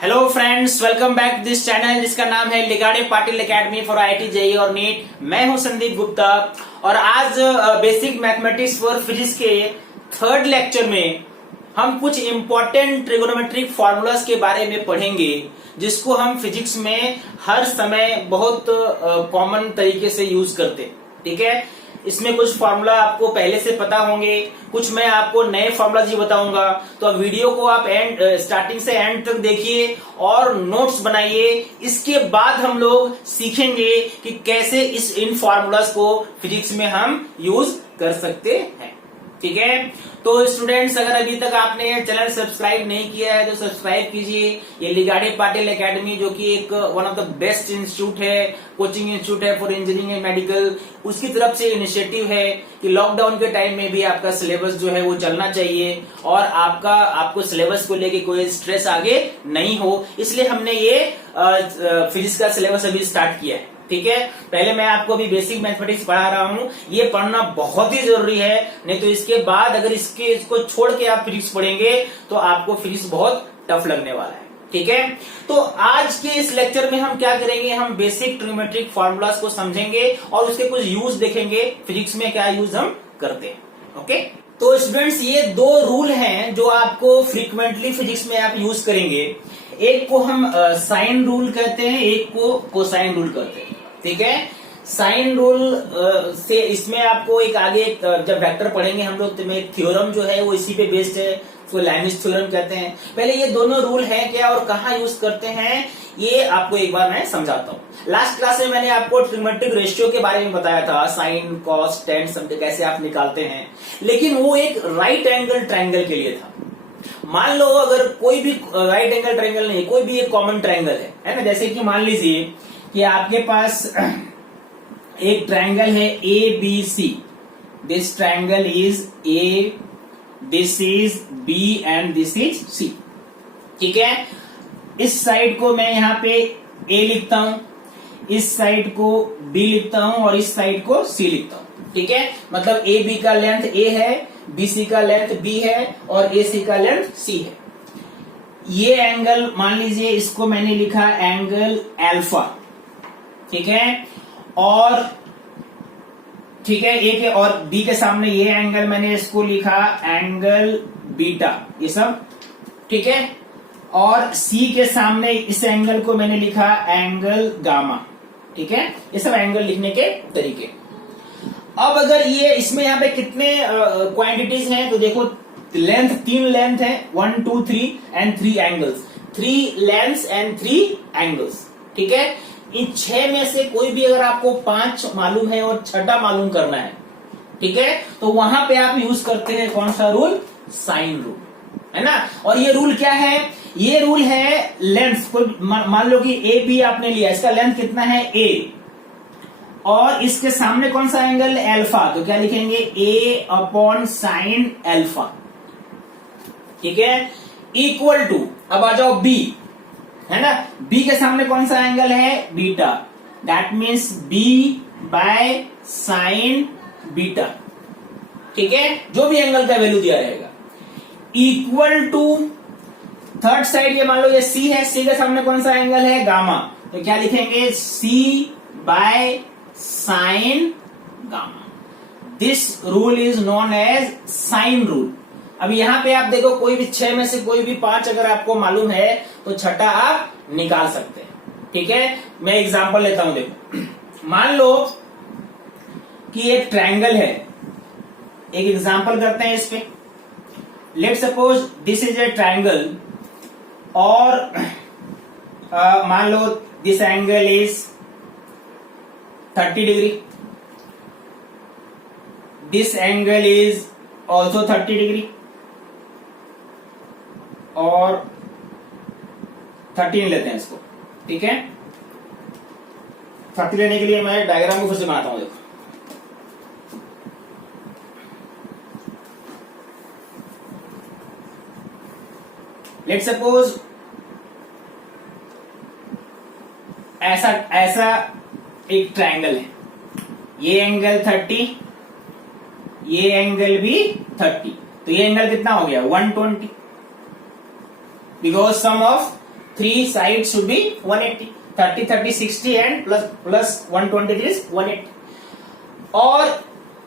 Hello friends, welcome back to this channel जिसका नाम है Ligade Patil Academy for IIT JEE और नीट। मैं हूं संदीप गुप्ता और आज बेसिक मैथमेटिक्स फॉर फिजिक्स के थर्ड लेक्चर में हम कुछ इंपॉर्टेंट ट्रिगोनोमेट्रिक फॉर्मूलाज के बारे में पढ़ेंगे जिसको हम फिजिक्स में हर समय बहुत कॉमन तरीके से यूज करते हैं। ठीक है, इसमें कुछ फार्मूला आपको पहले से पता होंगे, कुछ मैं आपको नए फार्मूला जी बताऊंगा। तो अब वीडियो को आप स्टार्टिंग से एंड तक देखिए और नोट्स बनाइए। इसके बाद हम लोग सीखेंगे कि कैसे इन फार्मूलाज को फिजिक्स में हम यूज कर सकते हैं। ठीक है, तो स्टूडेंट्स अगर अभी तक आपने चैनल सब्सक्राइब नहीं किया है तो सब्सक्राइब कीजिए। ये लिगाड़े पाटिल एकेडमी जो कि एक one of the best institute है, कोचिंग इंस्टीट्यूट है फॉर इंजीनियरिंग एंड मेडिकल, उसकी तरफ से इनिशिएटिव है कि लॉकडाउन के टाइम में भी आपका सिलेबस जो है वो चलना चाहिए और आपको सिलेबस को लेके कोई स्ट्रेस आगे नहीं हो, इसलिए हमने ये फिजिक्स का सिलेबस अभी स्टार्ट किया है। ठीक है, पहले मैं आपको अभी बेसिक मैथमेटिक्स पढ़ा रहा हूं, ये पढ़ना बहुत ही जरूरी है, नहीं तो इसके बाद अगर इसको छोड़ के आप फिजिक्स पढ़ेंगे तो आपको फिजिक्स बहुत टफ लगने वाला है। ठीक है, तो आज के इस लेक्चर में हम क्या करेंगे, हम बेसिक ट्रिग्नोमेट्रिक फार्मूलाज को समझेंगे और उसके कुछ यूज देखेंगे, फिजिक्स में क्या यूज हम करते हैं। ओके, तो स्टूडेंट्स ये दो रूल हैं जो आपको फ्रीक्वेंटली फिजिक्स में आप यूज करेंगे। एक को हम साइन रूल कहते हैं, एक को कोसाइन रूल कहते हैं। ठीक है, साइन रूल से इसमें आपको एक आगे जब वेक्टर पढ़ेंगे हम लोग तो एक थ्योरम जो है वो इसी पे बेस्ड है, उसको लाइब्निट्ज थ्योरम कहते हैं। पहले ये दोनों रूल हैं क्या और कहाँ यूज करते हैं ये आपको एक बार मैं समझाता हूँ। लास्ट क्लास में मैंने आपको ट्रिग्नोमेट्रिक रेशियो के बारे में बताया था, साइन कॉस टेन सब कैसे आप निकालते हैं, लेकिन वो एक राइट एंगल ट्रायंगल के लिए था। मान लो अगर कोई भी राइट एंगल ट्रायंगल नहीं, कोई भी एक कॉमन ट्रायंगल है ना, जैसे कि मान लीजिए कि आपके पास एक ट्रायंगल है A B C, this triangle is A, this is B and this is C. ठीक है, इस साइड को मैं यहाँ पे ए लिखता हूं, इस साइड को बी लिखता हूं और इस साइड को सी लिखता हूं। ठीक है, मतलब ए बी का लेंथ ए है, बी सी का लेंथ बी है और ए सी का लेंथ सी है। ये एंगल मान लीजिए इसको मैंने लिखा एंगल एल्फा। ठीक है, और ठीक है ए के और बी के सामने ये एंगल मैंने इसको लिखा एंगल बीटा, ये सब। ठीक है, और सी के सामने इस एंगल को मैंने लिखा एंगल गामा। ठीक है, ये सब एंगल लिखने के तरीके। अब अगर ये इसमें यहाँ पे कितने क्वांटिटीज हैं तो देखो, लेंथ 3 लेंथ है, 1 2 3 and 3 angles, 3 lengths and 3 angles. ठीक है, इन 6 में से कोई भी अगर आपको 5 मालूम है और छठा मालूम करना है, ठीक है, तो वहां पे आप यूज करते हैं कौन सा रूल, साइन रूल, है ना। और ये रूल क्या है, ये रूल है लेंथ को मान लो कि ए बी आपने लिया, इसका लेंथ कितना है ए, और इसके सामने कौन सा एंगल एल्फा, तो क्या लिखेंगे ए अपॉन साइन एल्फा। ठीक है, इक्वल टू, अब आ जाओ बी, है ना, बी के सामने कौन सा एंगल है beta, that means B by sine beta. ठीक है, जो भी एंगल का वैल्यू दिया रहेगा, इक्वल टू थर्ड साइड, ये मान लो ये सी है, सी के सामने कौन सा एंगल है गामा, तो क्या लिखेंगे c by sine gamma. This rule is known as sine rule. अब यहां पे आप देखो, कोई भी 6 में से कोई भी 5 अगर आपको मालूम है तो छठा आप निकाल सकते हैं। ठीक है, मैं एग्जांपल लेता हूं, देखो मान लो कि एक ट्रायंगल है, एक एग्जांपल करते हैं इस पे। Let suppose this is a triangle और मान लो this angle is 30 degree, this angle is also 30 degree और 13 लेते हैं इसको। ठीक है, 30 लेने के लिए मैं डायग्राम को फिर से बनाता हूं, देखो लेट सपोज ऐसा एक ट्रायंगल है, ये एंगल 30, ये एंगल भी 30, तो ये एंगल कितना हो गया 120, because sum of 3 sides should be 180. 30 30 60 and plus 120 is 180. और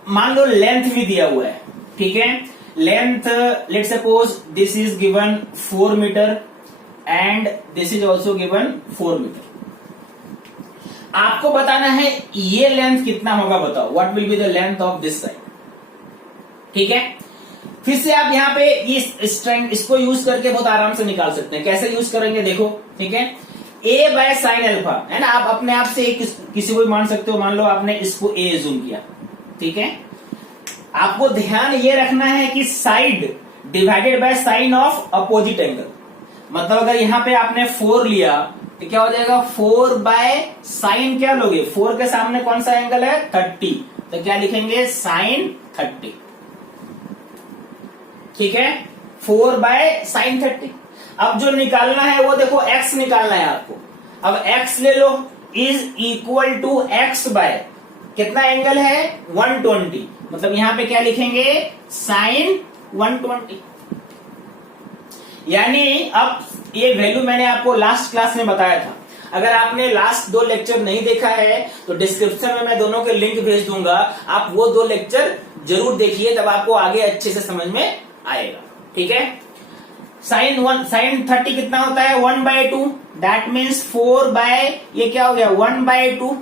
मान लो लेंथ भी दिया हुआ है, ठीक है। Length let suppose this is given 4 metre and this is also given 4 metre. आपको बताना है ये लेंथ कितना होगा, बताओ what will be the length of this side, ठीक है। फिर से आप यहाँ पे इसको यूज करके बहुत आराम से निकाल सकते हैं। कैसे यूज करेंगे देखो, ठीक है। a बाय साइन अल्फा है ना, आप अपने आप से किसी को भी मान सकते हो। मान लो आपने इसको a जूम किया, ठीक है। आपको ध्यान ये रखना है कि side divided by sine of opposite angle. मतलब अगर यहाँ पे आपने 4 लिया तो क्या हो जाएगा, 4 बाय साइन क्या लोगे, 4 के सामने कौन सा एंगल है 30, तो क्या लिखेंगे साइन 30, ठीक है। 4 बाय साइन 30। अब जो निकालना है वो देखो x निकालना है आपको। अब x ले लो, is equal to x by कितना एंगल है 120, मतलब यहां पे क्या लिखेंगे साइन 120। यानी अब ये वैल्यू मैंने आपको लास्ट क्लास में बताया था। अगर आपने लास्ट 2 लेक्चर नहीं देखा है तो डिस्क्रिप्शन में मैं दोनों के लिंक भेज दूंगा, आप वो 2 लेक्चर जरूर देखिए, तब आपको आगे अच्छे से समझ में आएगा, ठीक है। साइन 30 कितना होता है 1/2, दैट मीन्स 4 बाय ये क्या हो गया 1/2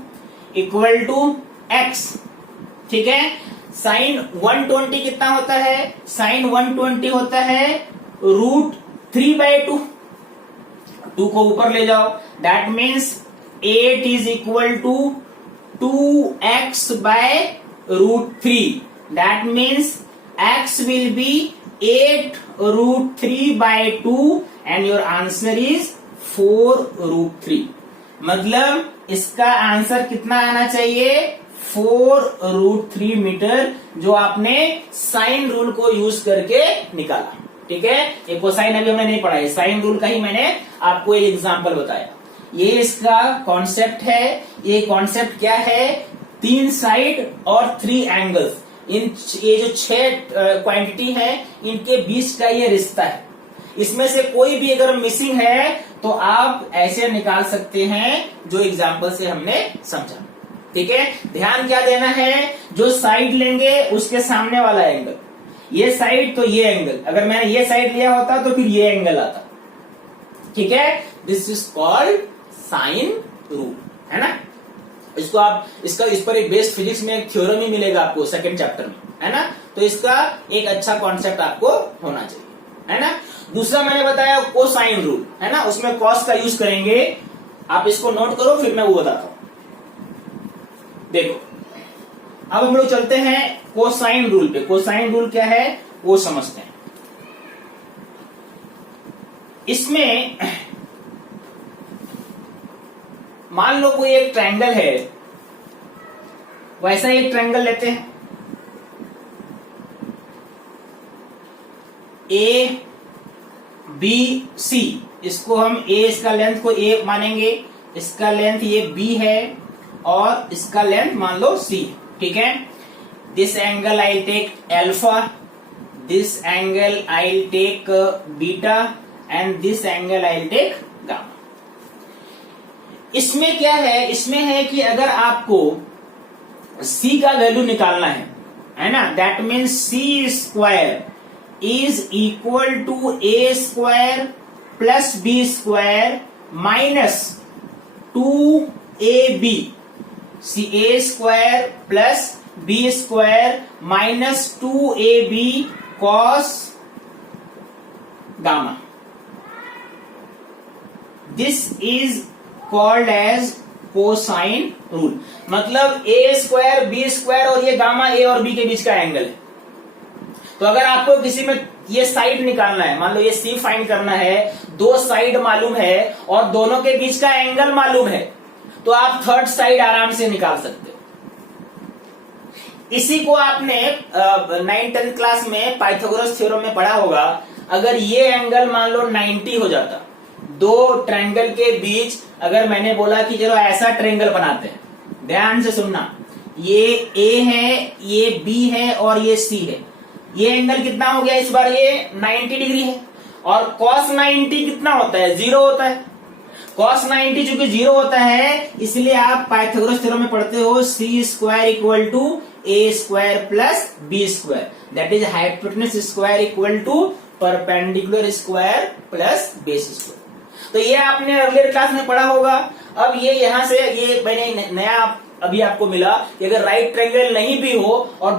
इक्वल टू x, ठीक है। साइन 120 कितना होता है, साइन 120 होता है √3/2, 2 को ऊपर ले जाओ, that means 8 is equal to 2x by √3, that means x will be 8√3/2 and your answer is 4√3। मतलब इसका आंसर कितना आना चाहिए 4√3 मीटर, जो आपने साइन रूल को यूज करके निकाला, ठीक है। ये कोसाइन अभी हमने नहीं पढ़ा है, साइन रूल का ही मैंने आपको एक एग्जांपल बताया। ये इसका कॉन्सेप्ट है। ये कॉन्सेप्ट क्या है, 3 साइड और 3 एंगल्स, ये जो 6 क्वांटिटी है इनके बीच का ये रिश्ता है। इसमें से कोई भी अगर मिसिंग है तो आप ऐसे निकाल सकते हैं जो एग्जांपल से हमने समझा, ठीक है। ध्यान क्या देना है, जो साइड लेंगे उसके सामने वाला एंगल, ये साइड तो ये एंगल, अगर मैंने ये साइड लिया होता तो फिर ये एंगल आता, ठीक है। This is called sine rule, है ना। इसको आप इस पर एक बेस्ड फिजिक्स में एक थ्योरम ही मिलेगा आपको 2nd चैप्टर में, है ना। तो इसका एक अच्छा कॉन्सेप्ट आपको होना चाहिए, है ना। दूसरा मैंने बताया कोसाइन रूल, है ना, उसमें कॉस का यूज करेंगे। आप इसको नोट करो, फिर मैं वो बताता हूं। देखो अब हम लोग चलते हैं कोसाइन रूल पे। कोसाइन रूल क्या है वो समझते हैं। इसमें मान लो कोई एक ट्रायंगल है, वैसा एक ट्रायंगल लेते हैं ABC, इसको हम इसका लेंथ को A मानेंगे, इसका लेंथ ये B है और इसका लेंथ मान लो C, ठीक है। This angle I take alpha, this angle I take beta and this angle I take gamma. इसमें क्या है, इसमें है कि अगर आपको C का वैल्यू निकालना है ना, that means C square is equal to A square plus B square minus 2AB, A square plus B square minus 2AB cos gamma. This is called as cosine rule. मतलब A square B square और ये gamma A और B के बीच का angle है। तो अगर आपको किसी में ये साइड निकालना है, मान लो ये C फाइंड करना है, 2 साइड मालूम है और दोनों के बीच का एंगल मालूम है, तो आप 3rd साइड आराम से निकाल सकते हो। इसी को आपने 9th-10th क्लास में पाइथागोरस थ्योरम में पढ़ा होगा। अगर ये एंगल मान लो 90 हो जाता, 2 ट्रायंगल के बीच अगर मैंने बोला कि चलो ऐसा ट्रायंगल बनाते हैं, ध्यान से सुनना, ये A है, ये B है और ये C है। ये एंगल कितना हो गया इस बार, ये 90 डिग्री है और cos 90 कितना होता है 0 होता है, cos 90 चूंकि 0 होता है इसलिए आप पाइथागोरस थ्योरम में पढ़ते हो c square equal to a square plus b square, that is hypotenuse square equal to perpendicular square plus base square. तो ये आपने अर्लियर क्लास में पढ़ा होगा। अब ये यहां से ये मैंने नया अभी आपको मिला कि अगर राइट ट्रायंगल नहीं भी हो और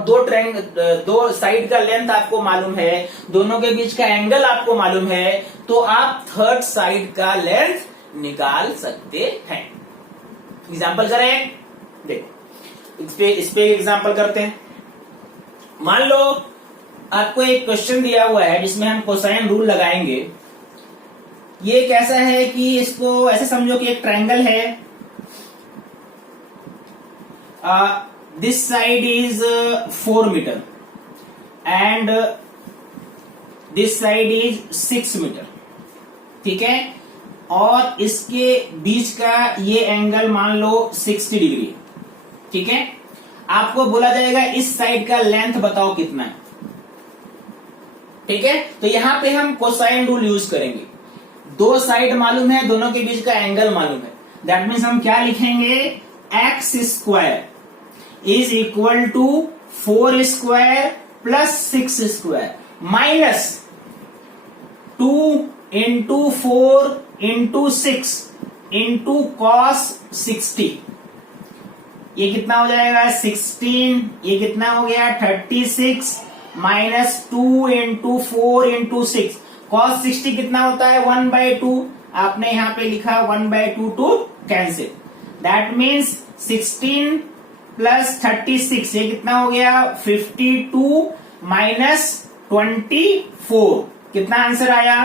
दो साइड का लेंथ आपको मालूम है, दोनों के बीच का एंगल आपको मालूम है, तो आप थर्ड साइड का लेंथ निकाल सकते हैं। एग्जाम्पल करें, देखो इस पे एग्जाम्पल करते हैं। मान लो आपको एक क्वेश्चन दिया हुआ है जिसमें हम कोसाइन रूल लगाएंगे। ये कैसा है कि इसको ऐसे समझो कि एक ट्रायंगल है, this side is 4 meter and this side is 6 meter, ठीक है, और इसके बीच का ये एंगल मान लो 60 डिग्री, ठीक है। आपको बोला जाएगा इस साइड का लेंथ बताओ कितना है, ठीक है। तो यहां पे हम कोसाइन रूल यूज करेंगे। दो साइड मालूम है, दोनों के बीच का एंगल मालूम है, दैट मीन्स हम क्या लिखेंगे, X square is equal to 4 square plus 6 square minus 2 into 4 into 6 into cos 60। ये कितना हो जाएगा 16, ये कितना हो गया 36 माइनस 2 इंटू 4 इंटू 6, कॉस 60 कितना होता है 1/2, आपने यहां पे लिखा 1/2 to cancel, that means 16 plus 36, ये कितना हो गया 52 माइनस 24, कितना आंसर आया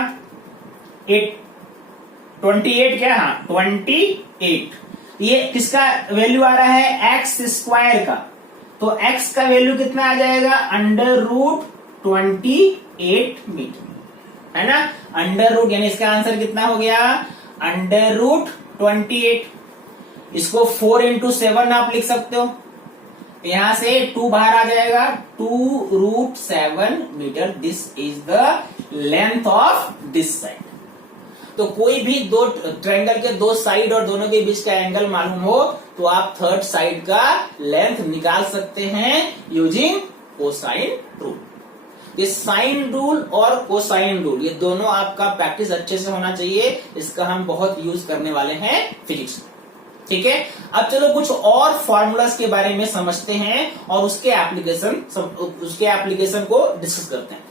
28 क्या, हाँ 28। ये किसका वैल्यू आ रहा है एक्स स्क्वायर का, तो एक्स का वैल्यू कितना आ जाएगा √28 मीटर, है ना। अंडर रूट यानी इसका आंसर कितना हो गया √28। इसको 4 इंटू 7 आप लिख सकते हो, यहां से 2 बाहर आ जाएगा, 2√7 metre, this is the length of this side. तो कोई भी दो ट्रायंगल के दो साइड और दोनों के बीच का एंगल मालूम हो तो आप थर्ड साइड का लेंथ निकाल सकते हैं यूजिंग कोसाइन रूल। ये साइन रूल और कोसाइन रूल ये दोनों आपका प्रैक्टिस अच्छे से होना चाहिए, इसका हम बहुत यूज करने वाले हैं फिजिक्स में, ठीक है। अब चलो कुछ और फॉर्मूलाज के बारे में समझते हैं और उसके एप्लीकेशन को डिस्कस करते हैं।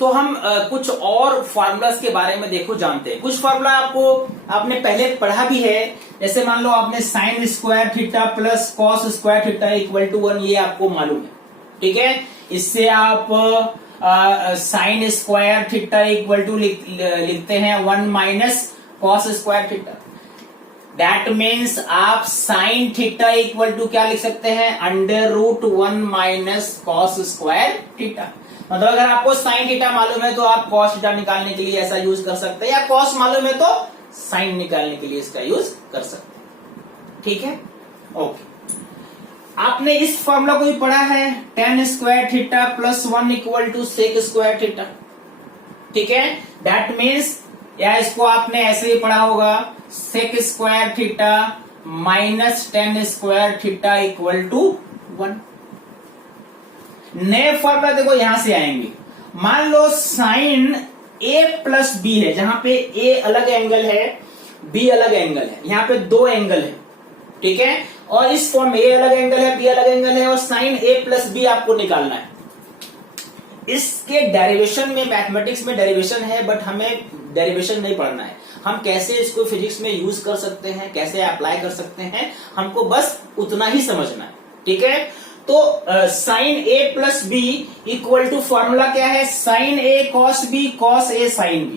तो हम कुछ और फॉर्मूलाज के बारे में देखो जानते हैं। कुछ फॉर्मूला आपने पहले पढ़ा भी है, जैसे मान लो आपने sine square theta plus cos square theta equal to 1, ये आपको मालूम है, ठीक है। इससे आप sine square theta equal to लिखते हैं 1 minus cos square theta, that means आप साइन थीटा इक्वल टू क्या लिख सकते हैं √1 माइनस कॉस स्क्वायर थीटा। मतलब अगर आपको साइन थीटा मालूम है तो आप कॉस थीटा निकालने के लिए ऐसा यूज कर सकते हैं, या कॉस मालूम है तो साइन निकालने के लिए इसका यूज कर सकते हैं, ठीक है। ओके, आपने इस फॉर्मूला को भी पढ़ा है, tan square theta plus 1 equal to sec square theta, ठीक है। दैट मीन्स या इसको आपने ऐसे ही पढ़ा होगा, sec square theta minus tan square theta equal to 1। नए फॉर्मूला देखो यहां से आएंगे। मान लो साइन a प्लस बी है, जहां पे a अलग एंगल है, b अलग एंगल है, यहां पे दो एंगल है, ठीक है। और इस फॉर्म में a अलग एंगल है, b अलग एंगल है, और साइन a प्लस बी आपको निकालना है। इसके डेरिवेशन में, मैथमेटिक्स में डेरिवेशन है, बट हमें डेरिवेशन नहीं पढ़ना है। हम कैसे इसको फिजिक्स में यूज कर सकते हैं, कैसे अप्लाई कर सकते हैं, हमको बस उतना ही समझना है, ठीक है। तो sine a plus B equal to formula क्या है, sine a cos b cos a sine b।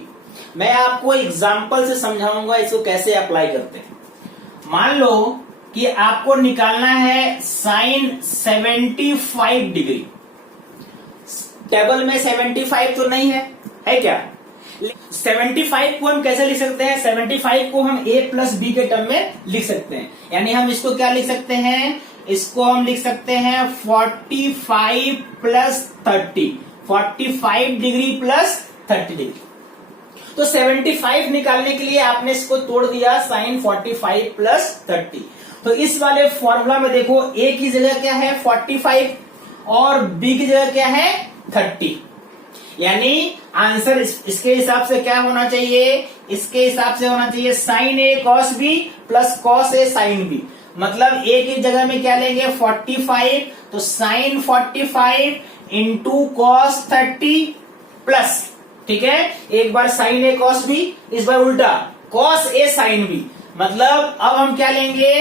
मैं आपको एग्जांपल से समझाऊंगा इसको कैसे अप्लाई करते हैं। मान लो कि आपको निकालना है साइन 75 डिग्री, टेबल में 75 तो नहीं है क्या। 75 को हम कैसे लिख सकते हैं, 75 को हम a प्लस बी के टर्म में लिख सकते हैं। यानी हम इसको क्या लिख सकते हैं, इसको हम लिख सकते हैं 45 प्लस 30, 45 डिग्री प्लस 30 डिग्री। तो 75 निकालने के लिए आपने इसको तोड़ दिया sin 45 प्लस 30। तो इस वाले फॉर्मूला में देखो a की जगह क्या है 45 और b की जगह क्या है 30, यानी आंसर इसके हिसाब से क्या होना चाहिए, इसके हिसाब से होना चाहिए sin a cos b plus cos a sin b। मतलब a की जगह में क्या लेंगे 45, तो sin 45 इंटू cos 30 प्लस, ठीक है, एक बार sin a cos b, इस बार उल्टा cos a sin b। मतलब अब हम क्या लेंगे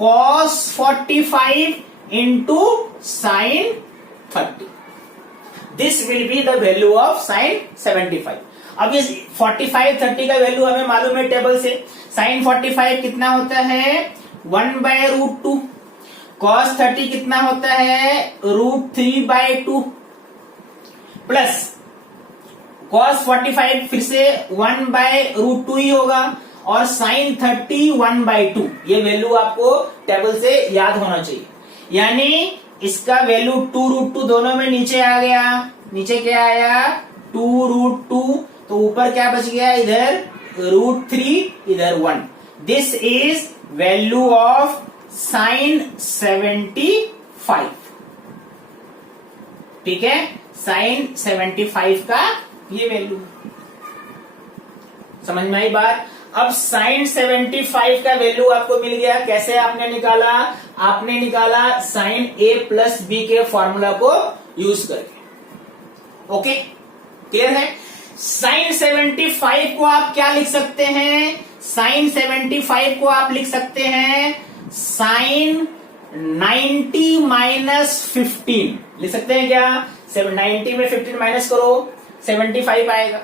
cos 45 into sin 30। This will be the value of sin 75। अब इस 45 30 का वैल्यू हमें मालूम है टेबल से। sin 45 कितना होता है 1/√2, cos 30 कितना होता है √3/2 प्लस cos 45 फिर से 1/√2 ही होगा और sin 30 1/2। ये वैल्यू आपको टेबल से याद होना चाहिए, यानी इसका वैल्यू 2√2 दोनों में नीचे आ गया, नीचे क्या आया 2√2, तो ऊपर क्या बच गया इधर √3 इधर 1। This is value of sin 75, ठीक है, sin 75 का ये वैल्यू। समझ में आई बात। अब sin 75 का वैल्यू आपको मिल गया, कैसे आपने निकाला, आपने निकाला sin a प्लस b के फॉर्मूला को यूज करके। ओके, क्लियर है। sin 75 को आप क्या लिख सकते हैं, sin 75 को आप लिख सकते हैं sin 90 माइनस 15 लिख सकते हैं क्या, 90 में 15 माइनस करो 75 आएगा।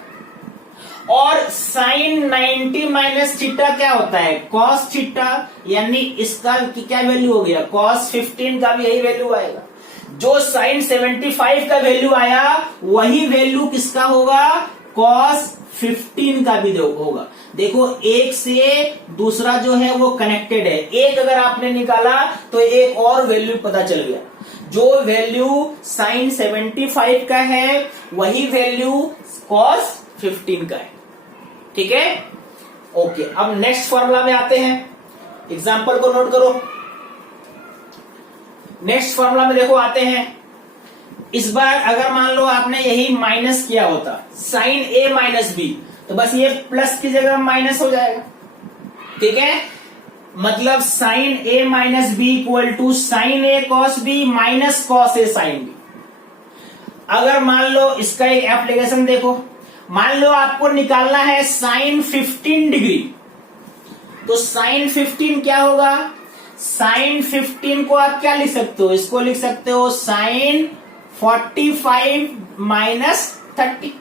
और sin 90 माइनस थीटा क्या होता है cos थीटा, यानी इसका क्या वैल्यू हो गया cos 15 का भी यही वैल्यू आएगा। जो sin 75 का वैल्यू आया वही वैल्यू किसका होगा cos 15 का भी होगा। देखो एक से दूसरा जो है वो कनेक्टेड है, एक अगर आपने निकाला तो एक और वैल्यू पता चल गया। जो वैल्यू sin 75 का है वही वैल्यू cos 15 का है, ठीक है। ओके, अब नेक्स्ट फॉर्मूला में आते हैं, एग्जाम्पल को नोट करो। नेक्स्ट फॉर्मूला में देखो आते हैं। इस बार अगर मान लो आपने यही माइनस किया होता sin a माइनस b, तो बस ये प्लस की जगह माइनस हो जाएगा, ठीक है। मतलब sin a minus b equal to sin a cos b minus cos a sin b। अगर मान लो इसका एक एप्लीकेशन देखो, मान लो आपको निकालना है sin 15 डिग्री, तो sin 15 क्या होगा, sin 15 को आप क्या लिख सकते हो, इसको लिख सकते हो sin 45 माइनस 30।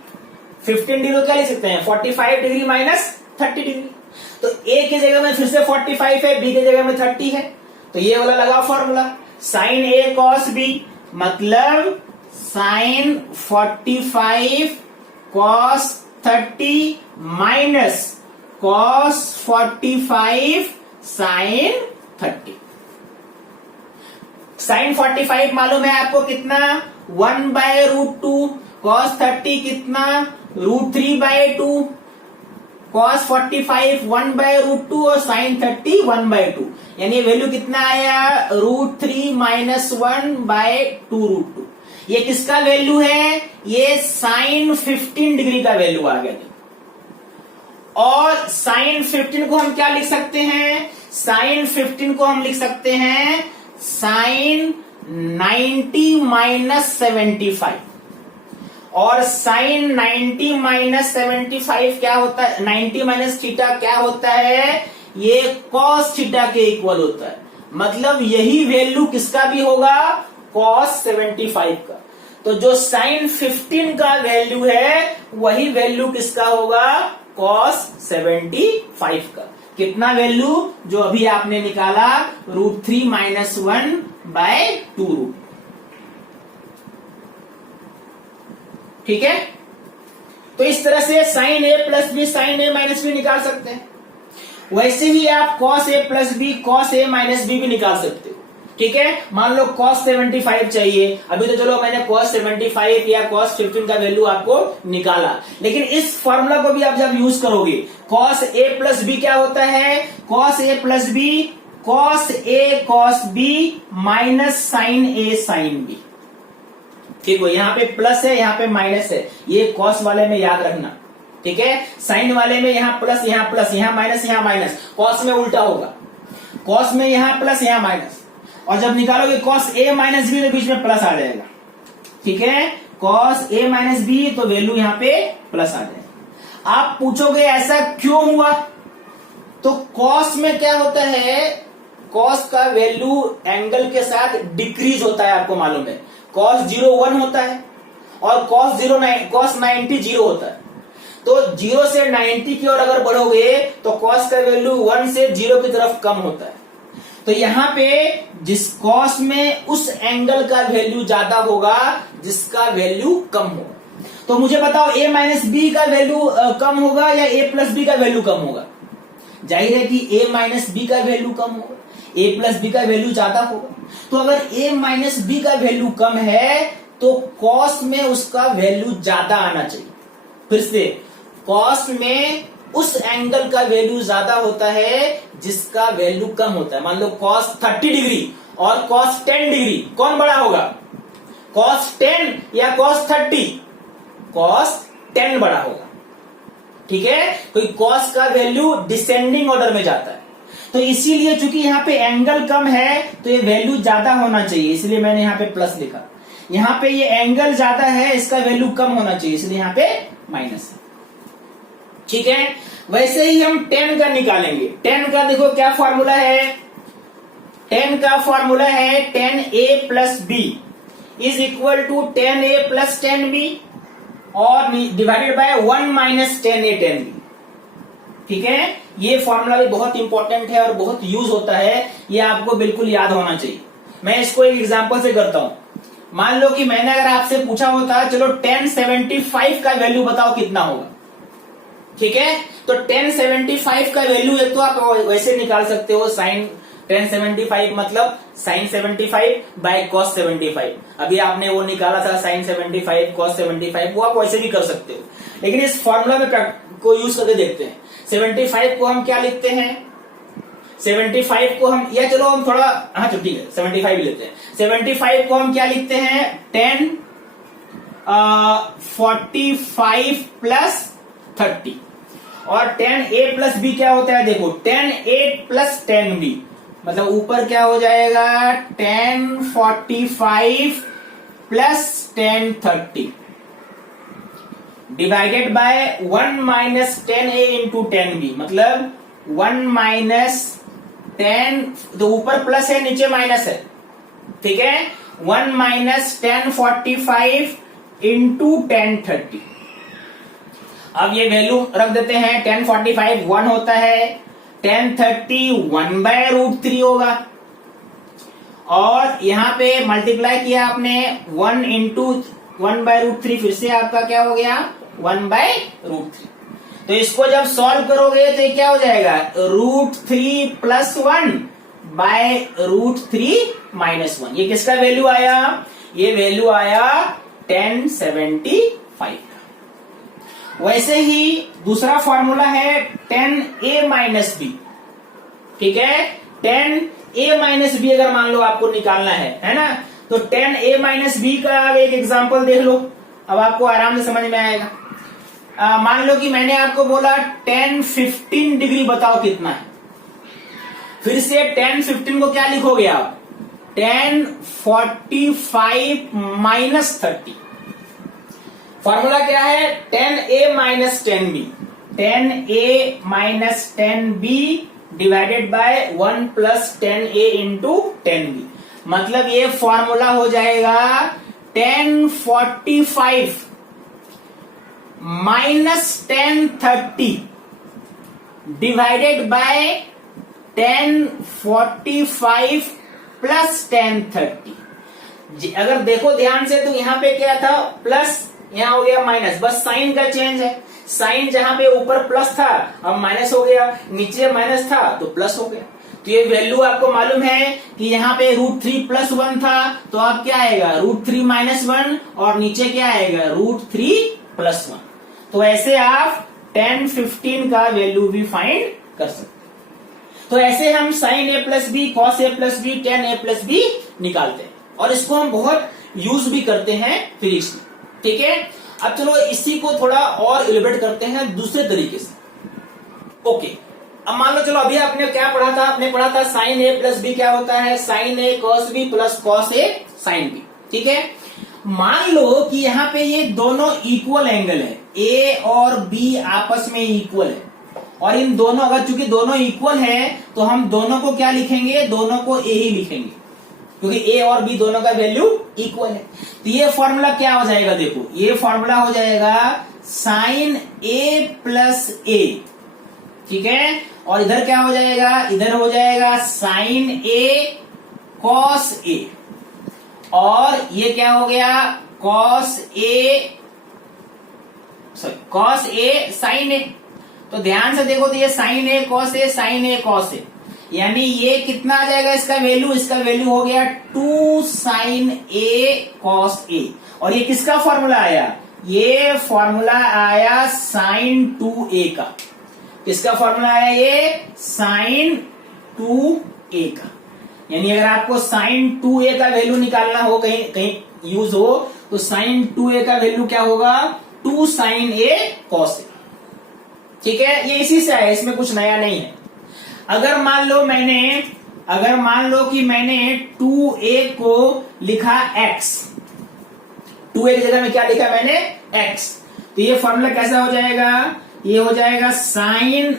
15 डिग्री को क्या लिख सकते हैं 45 डिग्री माइनस 30 डिग्री। तो a की जगह में फिर से 45 है, b की जगह में 30 है, तो ये वाला लगा formula sin a cos b, मतलब sin 45 cos 30 minus cos 45 sin 30। sin 45 मालूम है आपको कितना 1/√2, cos 30 कितना √3/2, cos 45 1/√2 और sin 30 1/2, यानी वैल्यू कितना आया √3 माइनस 1/2√2। ये किसका वैल्यू है, ये sin 15 डिग्री का वैल्यू आ गया। और sin 15 को हम क्या लिख सकते हैं, sin 15 को हम लिख सकते हैं sin 90 माइनस 75। और sin 90 माइनस 75 क्या होता है, 90 माइनस थीटा क्या होता है, ये cos थीटा के इक्वल होता है। मतलब यही वैल्यू किसका भी होगा cos 75 का। तो जो sin 15 का वैल्यू है वही वैल्यू किसका होगा cos 75 का। कितना वैल्यू, जो अभी आपने निकाला √3 माइनस 1/2, ठीक है। तो इस तरह से sin a plus b sin a minus b निकाल सकते हैं। वैसे ही आप cos a plus b cos a minus b भी निकाल सकते हो। ठीक है, मान लो cos 75 चाहिए, अभी तो चलो मैंने cos 75 या cos 15 का वैल्यू आपको निकाला, लेकिन इस फॉर्मूला को भी आप जब यूज करोगे, cos a प्लस बी क्या होता है, cos a plus B cos a cos b minus sin a sin b। ठीक है, यहाँ पे प्लस है, यहाँ पे माइनस है, ये cos वाले में याद रखना, ठीक है। साइन वाले में यहाँ प्लस, यहाँ माइनस, यहाँ माइनस, cos में उल्टा होगा, cos में यहाँ प्लस, यहाँ माइनस, और जब निकालोगे cos a माइनस बी तो बीच में प्लस आ जाएगा, ठीक है। cos a माइनस बी तो वैल्यू यहाँ पे प्लस आ जाएगा। आप पूछोगे ऐसा क्यों हुआ, तो cos में क्या होता है, cos का वैल्यू एंगल के साथ डिक्रीज होता है, आपको मालूम है। cos 0 1 होता है और cos 90 0 होता है। तो 0 से 90 की ओर अगर बढ़ोगे तो cos का वैल्यू 1 से 0 की तरफ कम होता है। तो यहाँ पे जिस cos में उस एंगल का वैल्यू ज्यादा होगा जिसका वैल्यू कम होगा। तो मुझे बताओ a माइनस बी का वैल्यू कम होगा या a प्लस बी का वैल्यू कम होगा? जाहिर है कि a माइनस बी का वैल्यू कम होगा, a प्लस बी का वैल्यू ज्यादा होगा। तो अगर a माइनस बी का वैल्यू कम है तो cos में उसका वैल्यू ज्यादा आना चाहिए। फिर से cos में उस एंगल का वैल्यू ज्यादा होता है जिसका वैल्यू कम होता है। मान लो cos 30 डिग्री और cos 10 डिग्री, कौन बड़ा होगा, cos 10 या cos 30? cos 10 बड़ा होगा, ठीक है। कोई cos का वैल्यू डिसेंडिंग ऑर्डर में जाता है, तो इसीलिए चूंकि यहाँ पे एंगल कम है तो ये वैल्यू ज्यादा होना चाहिए, इसलिए मैंने यहाँ पे प्लस लिखा। यहाँ पे ये एंगल ज्यादा है, इसका वैल्यू कम होना चाहिए, इसलिए यहाँ पे माइनस है, ठीक है। वैसे ही हम tan का निकालेंगे। tan का देखो क्या फॉर्मूला है, tan का फॉर्मूला है tan a plus B is equal to tan a plus tan b और divided by 1 minus tan a tan b, ठीक है। ये फॉर्मूला भी बहुत इंपॉर्टेंट है और बहुत यूज होता है, ये आपको बिल्कुल याद होना चाहिए। मैं इसको एक एग्जांपल से करता हूं। मान लो कि मैंने अगर आपसे पूछा होता चलो tan 75 का वैल्यू बताओ कितना होगा, ठीक है। तो tan 75 का वैल्यू एक तो आप वैसे निकाल सकते हो, sin tan 75 मतलब sin 75 बाय cos 75। अभी आपने वो निकाला था sin 75 cos 75, वो आप वैसे भी कर सकते हो, लेकिन इस फॉर्मूला में को यूज करके देखते हैं। 75 को हम क्या लिखते हैं, 75 को हम, या चलो हम थोड़ा, हाँ चलो ठीक है 75 ही लेते हैं। 75 को हम क्या लिखते हैं, tan 45 प्लस 30, और tan a प्लस b क्या होता है, देखो tan a plus tan b, मतलब ऊपर क्या हो जाएगा tan 45 plus tan 30 divided by 1 minus tan a into tan b, मतलब 1 माइनस tan, तो ऊपर प्लस है नीचे माइनस है, ठीक है। 1 माइनस tan 45 इंटू tan 30। अब ये वैल्यू रख देते हैं, tan 45 1 होता है, tan 30 1 बाय रूट 3 होगा, और यहां पे मल्टीप्लाई किया आपने 1 इंटू 1 बाय रूट 3, फिर से आपका क्या हो गया 1 बाय रूट 3। तो इसको जब सॉल्व करोगे तो ये क्या हो जाएगा, root 3 plus 1 by root 3 minus 1। ये किसका वैल्यू आया, ये वैल्यू आया tan 75। वैसे ही दूसरा फॉर्मूला है tan a माइनस बी, ठीक है। tan a माइनस बी अगर मान लो आपको निकालना है ना, तो tan a माइनस बी का एक एग्जांपल देख लो, अब आपको आराम से समझ में आएगा। मान लो कि मैंने आपको बोला tan 15 डिग्री बताओ कितना है, फिर से tan 15 को क्या लिखोगे आप, tan 45 माइनस 30। फॉर्मूला क्या है, tan a minus tan b, tan a minus tan b divided by 1 plus tan a into tan b, मतलब ये फॉर्मूला हो जाएगा tan 45 minus tan 30 divided by tan 45 plus tan 30। अगर देखो ध्यान से तो यहां पे क्या था, प्लस, यहां हो गया माइनस, बस साइन का चेंज है। साइन जहां पे ऊपर प्लस था अब माइनस हो गया, नीचे माइनस था तो प्लस हो गया। तो ये वैल्यू आपको मालूम है कि यहाँ पे √3+1 था, तो अब क्या आएगा √3-1 और नीचे क्या आएगा √3+1। तो ऐसे आप 10, 15 का वैल्यू भी फाइंड कर सकते। तो ऐसे हम sin a plus B, cos a plus B, tan a plus B निकालते हैं और इसको हम बहुत यूज भी करते हैं फिजिक्स में। ठीक है, अब चलो इसी को थोड़ा और इलिब्रेट करते हैं दूसरे तरीके से। ओके, अब मान लो चलो अभी आपने क्या पढ़ा था, आपने पढ़ा था sin a प्लस बी क्या होता है, sin a cos b plus cos a sin b। ठीक है, मान लो कि यहाँ पे ये दोनों इक्वल एंगल है, a और b आपस में इक्वल है, और इन दोनों अगर चूंकि दोनों इक्वल है तो हम दोनों को क्या लिखेंगे, दोनों को a ही लिखेंगे, क्योंकि a और b दोनों का वैल्यू इक्वल है। तो ये फॉर्मूला क्या हो जाएगा, देखो ये फॉर्मूला हो जाएगा sin a प्लस a। ठीक है, और इधर क्या हो जाएगा, इधर हो जाएगा sin a cos a, और ये क्या हो गया cos a sin a। तो ध्यान से देखो, तो ये sin a cos a sin a cos a, यानी ये कितना आ जाएगा इसका वैल्यू, इसका वैल्यू हो गया 2 sin a cos a। और ये किसका फॉर्मूला आया, ये फॉर्मूला आया sin 2a का। किसका फॉर्मूला आया, ये sin 2a का। यानी अगर आपको sin 2a का वैल्यू निकालना हो, कहीं कहीं यूज हो, तो sin 2a का वैल्यू क्या होगा 2 sin a cos a। ठीक है, ये इसी से आया, इसमें कुछ नया नहीं है। अगर मान लो कि मैंने 2a को लिखा x, 2a की जगह में क्या लिखा मैंने x, तो ये फॉर्मूला कैसा हो जाएगा, ये हो जाएगा sin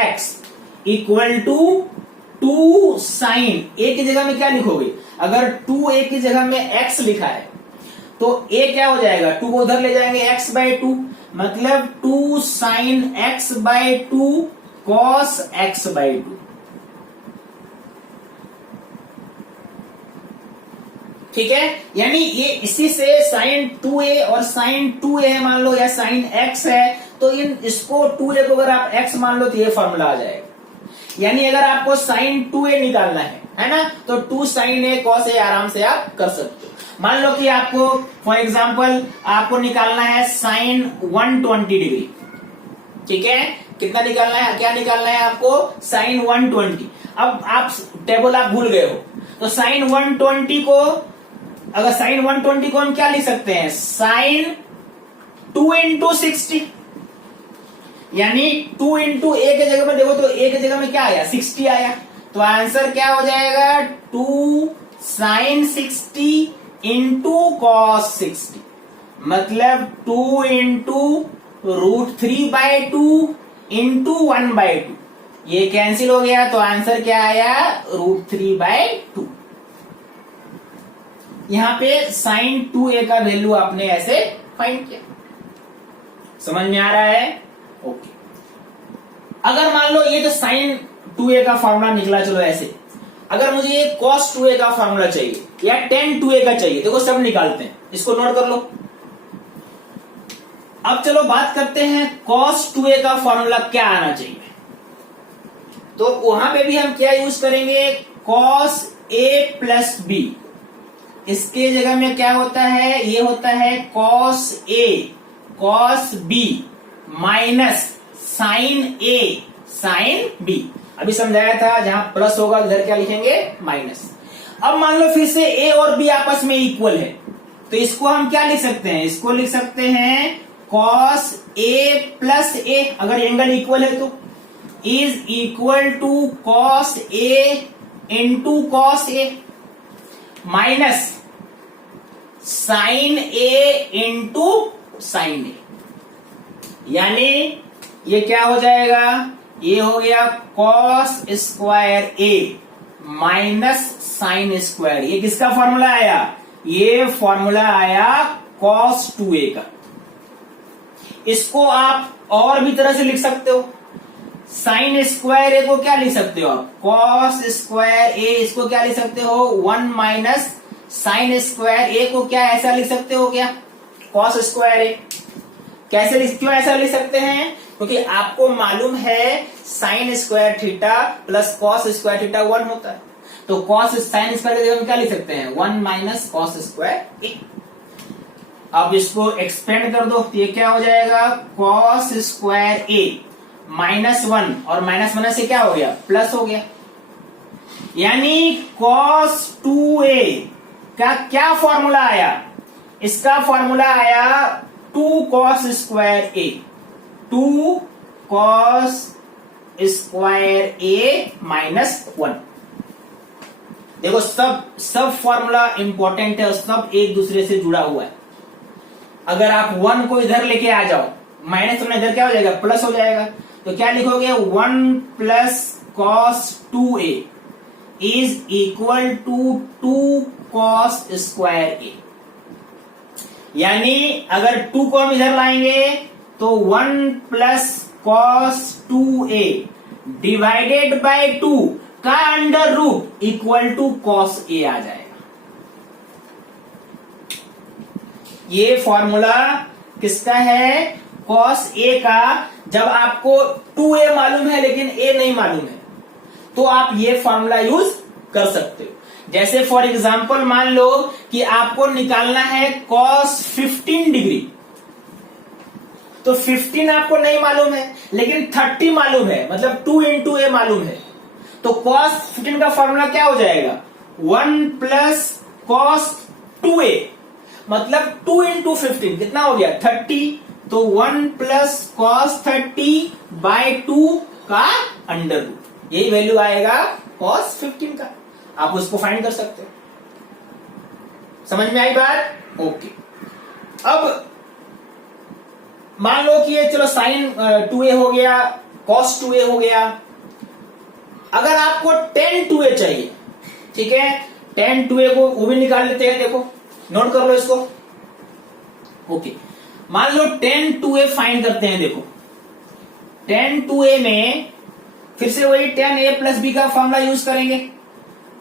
x equal to 2 sin a की जगह में क्या लिखोगे, अगर 2a की जगह में x लिखा है तो a क्या हो जाएगा, 2 को उधर ले जाएंगे x/2, मतलब 2 sin x/2 cos x/2। ठीक है, यानी ये इसी से sin 2a और sin 2a है मान लो, या sin x है, तो इसको 2a को अगर आप x मान लो तो ये फॉर्मूला आ जाएगा। यानी अगर आपको sin 2a निकालना है ना, तो 2 sin a cos a आराम से आप कर सकते हो। मान लो कि आपको फॉर एग्जांपल आपको निकालना है sin 120 डिग्री। ठीक है, कितना निकालना है, क्या निकालना है आपको sin 120। अब आप टेबल आप भूल गए हो, तो sin 120 को, अगर sin 120 को हम क्या लिख सकते हैं, sin 2 × 60, यानी 2 × a के जगह में देखो तो a के जगह में क्या आया 60 आया, तो आंसर क्या हो जाएगा 2 sin 60 × cos 60, मतलब 2 × √3/2 × 1/2, ये कैंसिल हो गया, तो आंसर क्या आया √3/2। यहां पे sin 2a का वैल्यू आपने ऐसे फाइंड किया, समझ में आ रहा है। ओके, अगर मान लो ये तो sin 2a का फॉर्मूला निकला, चलो ऐसे, अगर मुझे ये cos 2a का फॉर्मूला चाहिए या tan 2a का चाहिए, देखो सब निकालते हैं, इसको नोट कर लो। अब चलो बात करते हैं cos 2a का फॉर्मूला क्या आना चाहिए, तो वहां पे भी हम क्या यूज करेंगे, cos a प्लस b, इसके जगह में क्या होता है, ये होता है cos a cos b minus sin a sin b। अभी समझाया था, जहां प्लस होगा इधर क्या लिखेंगे माइनस। अब मान लो फिर से a और b आपस में इक्वल है, तो इसको हम क्या लिख सकते हैं, इसको लिख सकते हैं cos a प्लस a, अगर एंगल इक्वल है तो, is equal to cos a into cos a minus sin a into sin a, यानी ये क्या हो जाएगा, ये हो गया cos square a minus sin square. ये किसका फॉर्मूला आया, ये फॉर्मूला आया cos 2a का। इसको आप और भी तरह से लिख सकते हो, sin स्क्वायर a को क्या लिख सकते हो आप, cos स्क्वायर a, इसको क्या लिख सकते हो 1 माइनस sin स्क्वायर a को क्या ऐसा लिख सकते हो क्या, cos स्क्वायर a। कैसे क्यों ऐसा लिख सकते हैं, क्योंकि आपको मालूम है sign square theta plus cos square theta 1 होता है। तो कॉस साइन स्क्वायर की जगह हम क्या लिख सकते हैं, 1 माइनस कॉस स्क्वायर ए। अब इसको एक्सपेंड कर दो तो ये क्या हो जाएगा, कॉस स्क्वायर ए माइनस 1 और माइनस माइनस से क्या हो गया, प्लस हो गया। यानी कॉस 2a का क्या फॉर्मूला आया, इसका फॉर्मूला आया 2 कॉस स्क्वायर ए, 2 कॉस स्क्वायर ए माइनस 1। देखो सब फॉर्मूला इंपॉर्टेंट है और सब एक दूसरे से जुड़ा हुआ है। अगर आप 1 को इधर लेके आ जाओ, माइनस में इधर क्या हो जाएगा, प्लस हो जाएगा। तो क्या लिखोगे, 1 plus cos 2a is equal to 2 cos square A. यानी अगर 2 को हम इधर लाएंगे तो 1 plus cos 2a divided by 2 का under root equal to cos A आ जाएगा। ये फॉर्मूला किसका है, कॉस ए का। जब आपको 2a मालूम है लेकिन a नहीं मालूम है तो आप ये फॉर्मूला यूज कर सकते हो। जैसे फॉर एग्जांपल मान लो कि आपको निकालना है कॉस 15 डिग्री, तो 15 आपको नहीं मालूम है लेकिन 30 मालूम है, मतलब 2 इंटू ए मालूम है। तो कॉस 15 का फॉर्मूला क्या हो जाएगा, 1 प्लस कॉस 2a, मतलब 2 इंटू 15 कितना हो गया, 30। तो 1 प्लस कॉस 30 बाय 2 का अंडर रूट, यही वैल्यू आएगा कॉस 15 का। आप उसको फाइंड कर सकते हो। समझ में आई बात, ओके। अब मान लो कि ये चलो साइन 2a हो गया, कॉस 2a हो गया। अगर आपको tan 2a चाहिए, ठीक है, tan 2a को वो भी निकाल लेते हैं। देखो नोट कर लो इसको, ओके। मान लो tan 2a फाइंड करते हैं। देखो tan 2a में फिर से वही tan a प्लस b का फॉर्मूला यूज करेंगे।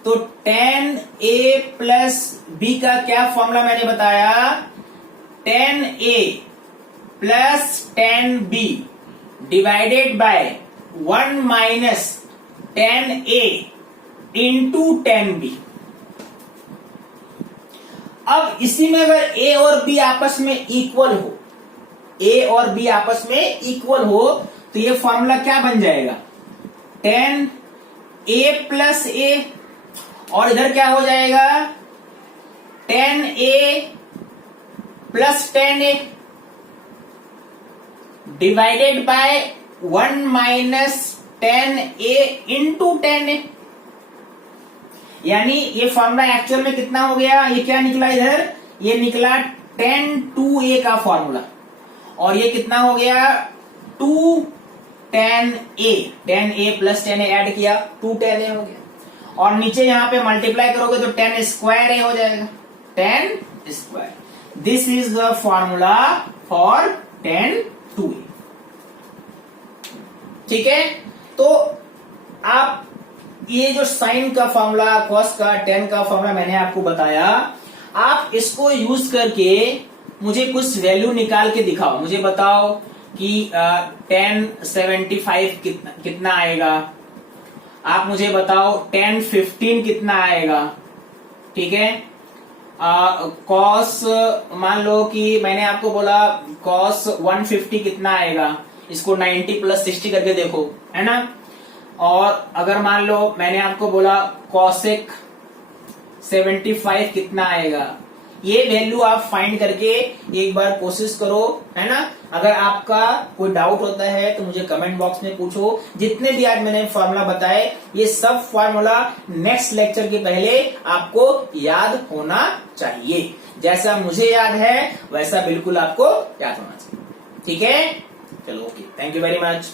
तो tan a प्लस b का क्या फॉर्मूला मैंने बताया, tan a plus tan b divided by 1 minus tan a into tan b। अब इसी में अगर a और b आपस में इक्वल हो, a और b आपस में इक्वल हो तो ये फॉर्मूला क्या बन जाएगा, tan a प्लस a, और इधर क्या हो जाएगा, tan a plus tan a divided by 1 minus tan a into tan a। यानी ये फॉर्मूला एक्चुअल में कितना हो गया, ये क्या निकला इधर, ये निकला tan 2a का फॉर्मूला, और ये कितना हो गया 2 tan a plus tan a add किया 2 tan a हो गया, और नीचे यहां पे मल्टीप्लाई करोगे तो tan स्क्वायर a हो जाएगा, tan square. This is the formula for tan 2a। ठीक है, तो आप ये जो साइन का फॉर्मूला, कॉस का, tan का फॉर्मूला मैंने आपको बताया, आप इसको यूज करके मुझे कुछ वैल्यू निकाल के दिखाओ। मुझे बताओ कि tan 75 कितना आएगा, आप मुझे बताओ tan 15 कितना आएगा। ठीक है, कॉस मान लो कि मैंने आपको बोला कॉस 150 कितना आएगा, इसको 90 प्लस 60 करके देखो, है ना। और अगर मान लो मैंने आपको बोला कॉसेक 75 कितना आएगा, ये वैल्यू आप फाइंड करके एक बार कोशिश करो, है ना। अगर आपका कोई डाउट होता है तो मुझे कमेंट बॉक्स में पूछो। जितने भी आज मैंने फॉर्मूला बताए, ये सब फॉर्मूला नेक्स्ट लेक्चर के पहले आपको याद होना चाहिए। जैसा मुझे याद है वैसा बिल्कुल आपको याद होना चाहिए। ठीक है, चलो okay, thank you very much.